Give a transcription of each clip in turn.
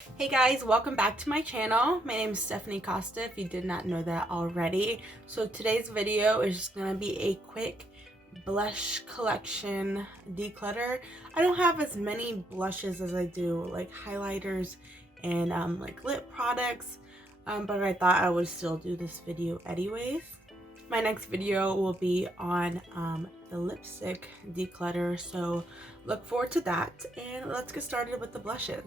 Hey guys, welcome back to my channel. My name is Stephanie Costa, if you did not know that already. So today's video is just going to be a quick blush collection declutter. I don't have as many blushes as I do like highlighters and like lip products, but I thought I would still do this video anyways. My next video will be on the lipstick declutter, so look forward to that, and let's get started with the blushes.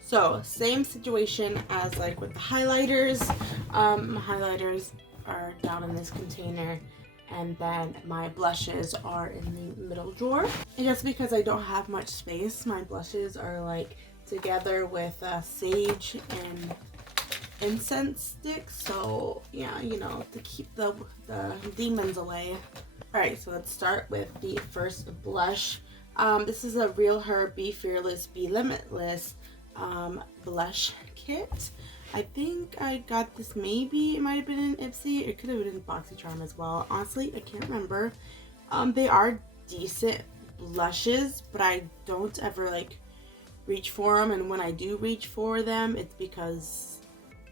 So same situation as like with the highlighters. My highlighters are down in this container, and then my blushes are in the middle drawer. And just because I don't have much space, my blushes are like together with sage and incense sticks. So yeah, you know, to keep the demons away. Alright, so let's start with the first blush. This is a Real Her Be Fearless, Be Limitless blush kit. I think I got this, maybe it might have been in Ipsy, it could have been in BoxyCharm as well. Honestly, I can't remember. They are decent blushes, but I don't ever like reach for them, and when I do reach for them, it's because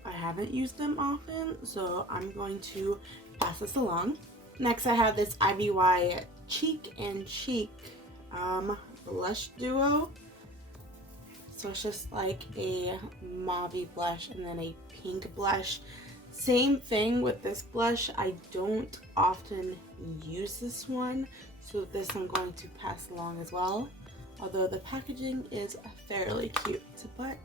I haven't used them often, so I'm going to pass this along. Next, I have this IVY Cheek and Cheek blush duo. So it's just like a mauve blush and then a pink blush. Same thing with this blush. I don't often use this one, so this I'm going to pass along as well. Although the packaging is fairly cute, but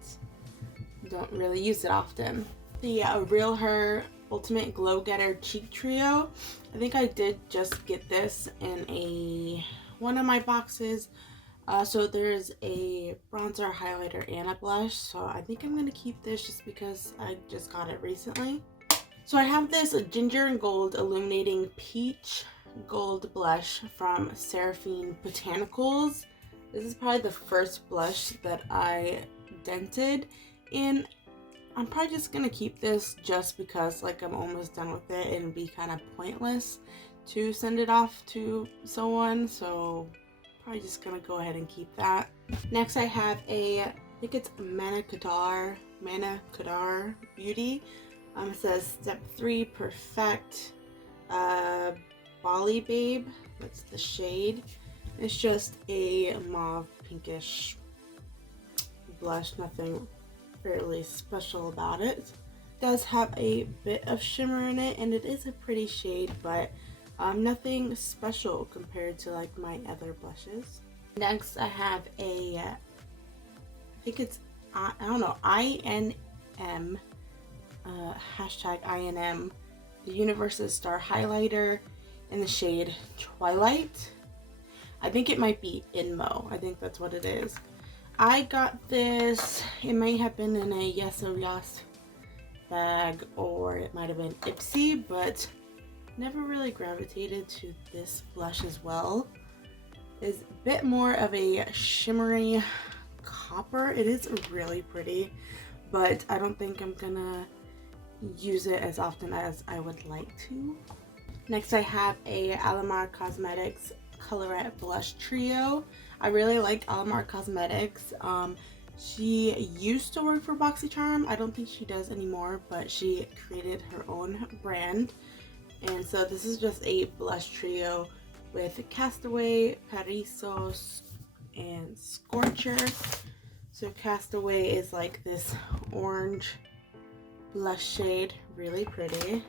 don't really use it often. The Real Her Ultimate Glow Getter Cheek Trio. I think I did just get this in one of my boxes. So there's a bronzer, highlighter, and a blush. So I think I'm going to keep this just because I just got it recently. So I have this Ginger and Gold Illuminating Peach Gold Blush from Seraphine Botanicals. This is probably the first blush that I dented, and I'm probably just going to keep this just because like I'm almost done with it and it'd be kind of pointless to send it off to someone. So probably just gonna go ahead and keep that. Next, I have I think it's Mana Kadar Beauty. It says Step 3 Perfect Bali Babe. That's the shade. It's just a mauve pinkish blush. Nothing really special about it. It does have a bit of shimmer in it, and it is a pretty shade, but nothing special compared to like my other blushes. Next, I have I think it's, I don't know, INM, hashtag INM, the Universe's Star Highlighter in the shade Twilight. I think it might be Inmo. I think that's what it is. I got this, it may have been in a Yes or Yes bag, or it might have been Ipsy, but never really gravitated to this blush as well. It's a bit more of a shimmery copper. It is really pretty, but I don't think I'm gonna use it as often as I would like to. Next, I have a Almora Cosmetics Colorette Blush Trio. I really liked Almora Cosmetics. She used to work for BoxyCharm. I don't think she does anymore, but she created her own brand. And so this is just a blush trio with Castaway, Parisos, and Scorcher. So Castaway is like this orange blush shade, really pretty.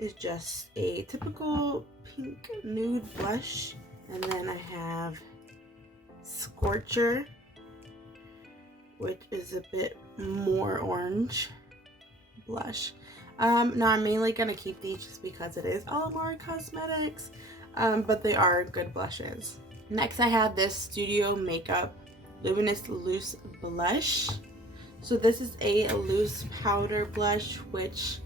It's just a typical pink nude blush. And then I have Scorcher, which is a bit more orange blush. Now I'm mainly gonna keep these just because it is Almora Cosmetics, but they are good blushes. Next, I have this Studio Makeup Luminous Loose Blush. So this is a loose powder blush, which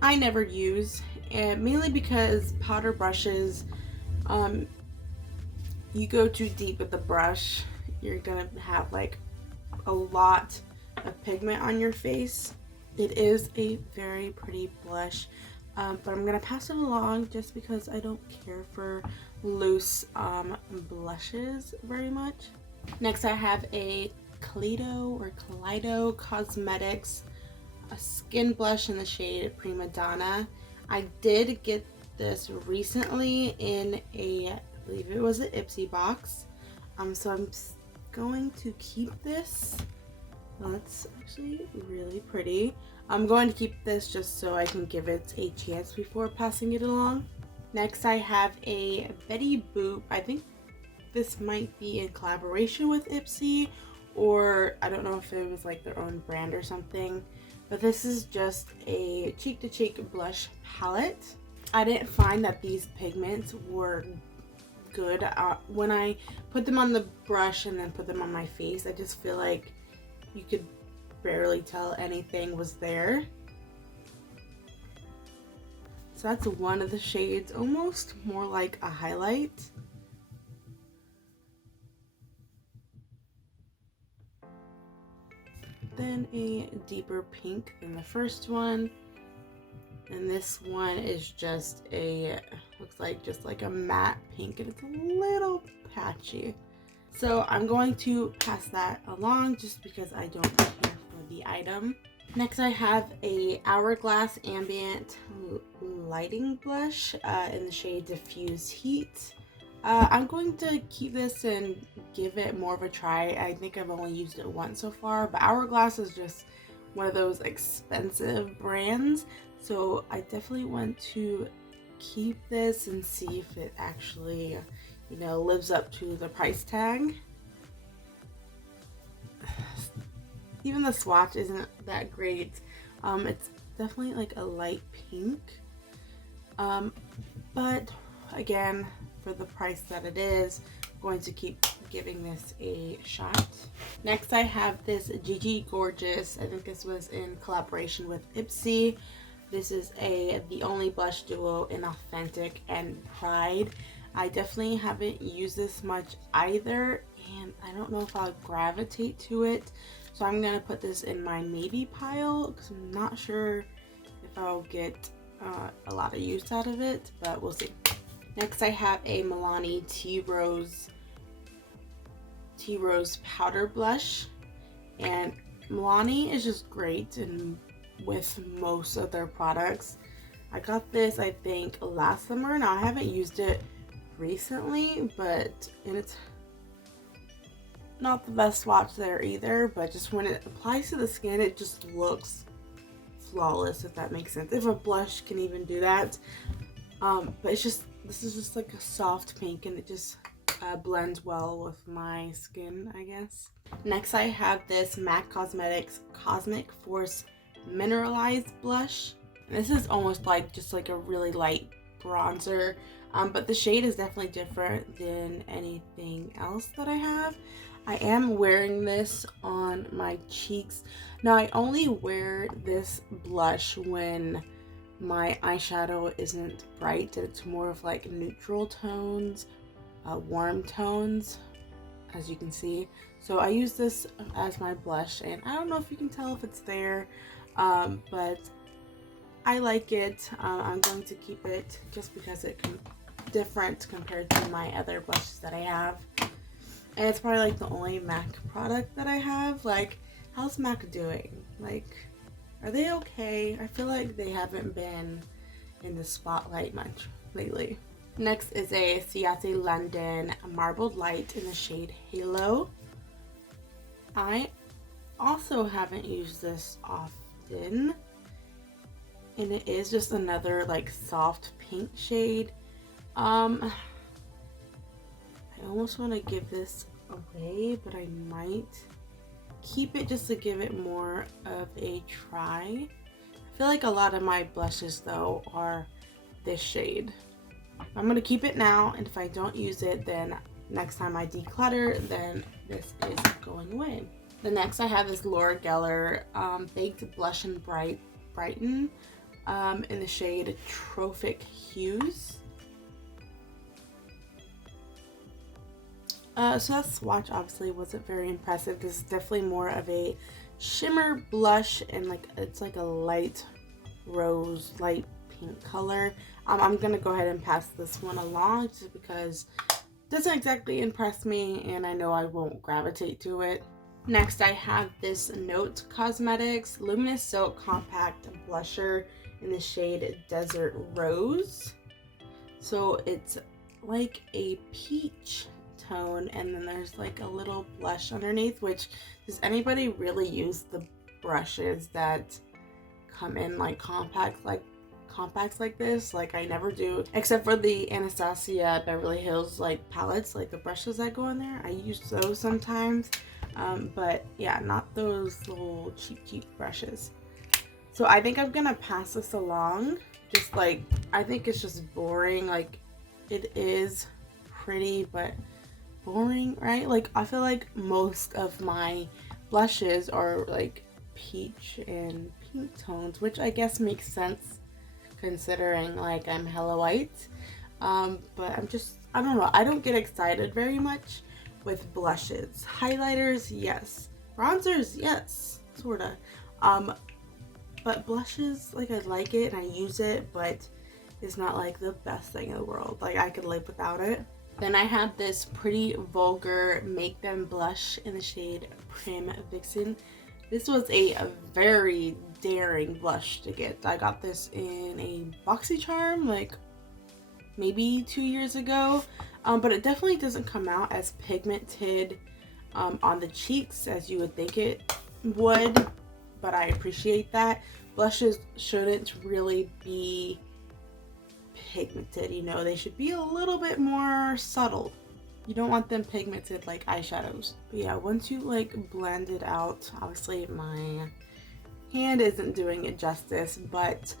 I never use, and mainly because powder brushes, you go too deep with the brush, you're gonna have like a lot of pigment on your face. It is a very pretty blush, but I'm gonna pass it along just because I don't care for loose blushes very much. Next, I have a Cledo Cosmetics, a skin blush in the shade Prima Donna. I did get this recently in a, I believe it was an Ipsy box. So I'm going to keep this. Well, it's actually really pretty. I'm going to keep this just so I can give it a chance before passing it along. Next, I have a Betty Boop. I think this might be in collaboration with Ipsy, or I don't know if it was like their own brand or something. But this is just a cheek-to-cheek blush palette. I didn't find that these pigments were good. When I put them on the brush and then put them on my face, I just feel like you could barely tell anything was there. So that's one of the shades, almost more like a highlight. Then a deeper pink than the first one. And this one is just a, looks like just like a matte pink, and it's a little patchy. So I'm going to pass that along just because I don't care for the item. Next, I have a Hourglass Ambient Lighting Blush in the shade Diffuse Heat. I'm going to keep this and give it more of a try. I think I've only used it once so far, but Hourglass is just one of those expensive brands. So I definitely want to keep this and see if it actually, you know, lives up to the price tag. Even the swatch isn't that great. It's definitely like a light pink. But again, for the price that it is, I'm going to keep giving this a shot. Next, I have this Gigi Gorgeous. I think this was in collaboration with Ipsy. This is the only blush duo in Authentic and Pride. I definitely haven't used this much either, and I don't know if I'll gravitate to it. So I'm gonna put this in my maybe pile because I'm not sure if I'll get a lot of use out of it, but we'll see. Next, I have a Milani Tea Rose powder blush, and Milani is just great and with most of their products. I got this I think last summer. Now I haven't used it recently, but it's not the best swatch there either, but just when it applies to the skin, it just looks flawless, if that makes sense. If a blush can even do that. But it's just, this is just like a soft pink, and it just blends well with my skin, I guess. Next, I have this MAC Cosmetics Cosmic Force Mineralized Blush. This is almost like just like a really light bronzer, but the shade is definitely different than anything else that I have. I am wearing this on my cheeks. Now, I only wear this blush when my eyeshadow isn't bright. It's more of like neutral tones, warm tones, as you can see. So I use this as my blush, and I don't know if you can tell if it's there, but I like it. I'm going to keep it just because it's different compared to my other blushes that I have. And it's probably like the only MAC product that I have. Like, how's MAC doing? Like, are they okay? I feel like they haven't been in the spotlight much lately. Next is a Ciate London Marbled Light in the shade Halo. I also haven't used this often, and it is just another like soft pink shade. I almost want to give this away, but I might keep it just to give it more of a try. I feel like a lot of my blushes though are this shade. I'm going to keep it now, and if I don't use it, then next time I declutter, then this is going away. The next I have is Laura Geller Baked Blush and Brighten in the shade Trophic Hues. So that swatch obviously wasn't very impressive. This is definitely more of a shimmer blush, and like it's like a light rose, light pink color. I'm gonna go ahead and pass this one along just because it doesn't exactly impress me, and I know I won't gravitate to it. Next, I have this Note Cosmetics Luminous Silk Compact Blusher in the shade Desert Rose. So it's like a peach tone, and then there's like a little blush underneath. Which, does anybody really use the brushes that come in like compacts like this? Like, I never do, except for the Anastasia Beverly Hills like palettes, like the brushes that go in there. I use those sometimes, but yeah, not those little cheap brushes. So I think I'm gonna pass this along. Just like, I think it's just boring. Like, it is pretty but boring, right? Like, I feel like most of my blushes are like peach and pink tones, which I guess makes sense considering like I'm hella white. But I don't know, I don't get excited very much with blushes. Highlighters, yes. Bronzers, yes, sorta. But blushes, like, I like it and I use it, but it's not like the best thing in the world. Like, I could live without it. Then I have this Pretty Vulgar Make Them Blush in the shade Prim Vixen. This was a very daring blush to get. I got this in a BoxyCharm like maybe 2 years ago, but it definitely doesn't come out as pigmented on the cheeks as you would think it would, but I appreciate that. Blushes shouldn't really be pigmented, you know, they should be a little bit more subtle. You don't want them pigmented like eyeshadows. But yeah, once you like blend it out, obviously my hand isn't doing it justice, but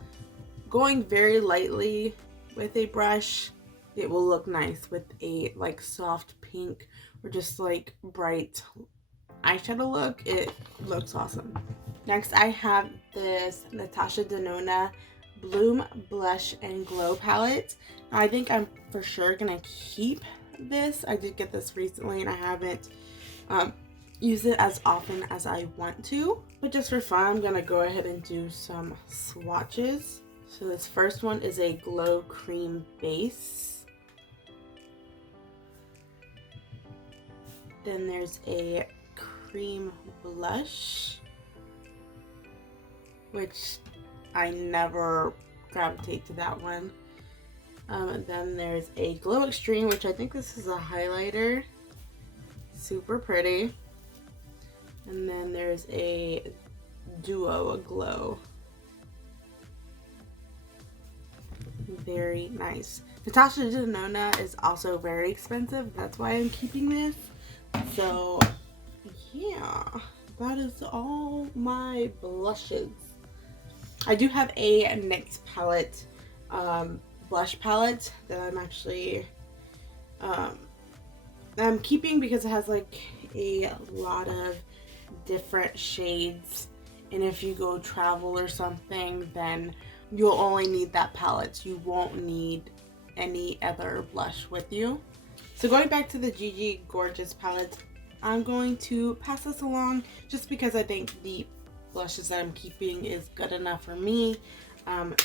going very lightly with a brush, it will look nice with a like soft pink or just like bright eyeshadow look. It looks awesome. Next, I have this Natasha Denona Bloom Blush and Glow palette. Now, I think I'm for sure gonna keep this. I did get this recently and I haven't used it as often as I want to, but just for fun, I'm gonna go ahead and do some swatches. So this first one is a Glow Cream base. Then there's a cream blush, which I never gravitate to that one. Then there's a Glow Extreme, which I think this is a highlighter. Super pretty. And then there's a Duo Glow. Very nice. Natasha Denona is also very expensive. That's why I'm keeping this. So yeah, that is all my blushes. I do have a NYX palette, blush palette that I'm actually I'm keeping because it has like a lot of different shades, and if you go travel or something, then you'll only need that palette. You won't need any other blush with you. So going back to the Gigi Gorgeous palette, I'm going to pass this along just because I think the blushes that I'm keeping is good enough for me.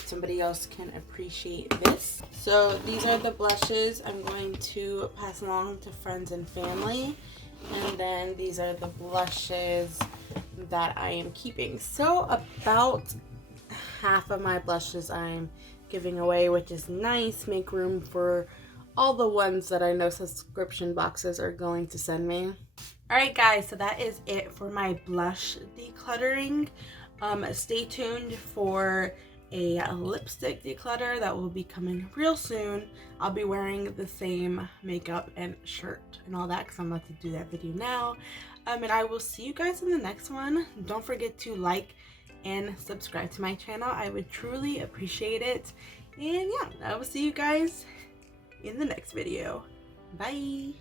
Somebody else can appreciate this. So these are the blushes I'm going to pass along to friends and family. And then these are the blushes that I am keeping. So about half of my blushes I'm giving away, which is nice. Make room for all the ones that I know subscription boxes are going to send me. Alright guys, so that is it for my blush decluttering. Stay tuned for a lipstick declutter that will be coming real soon. I'll be wearing the same makeup and shirt and all that because I'm about to do that video now. And I will see you guys in the next one. Don't forget to like and subscribe to my channel. I would truly appreciate it. And yeah, I will see you guys in the next video. Bye!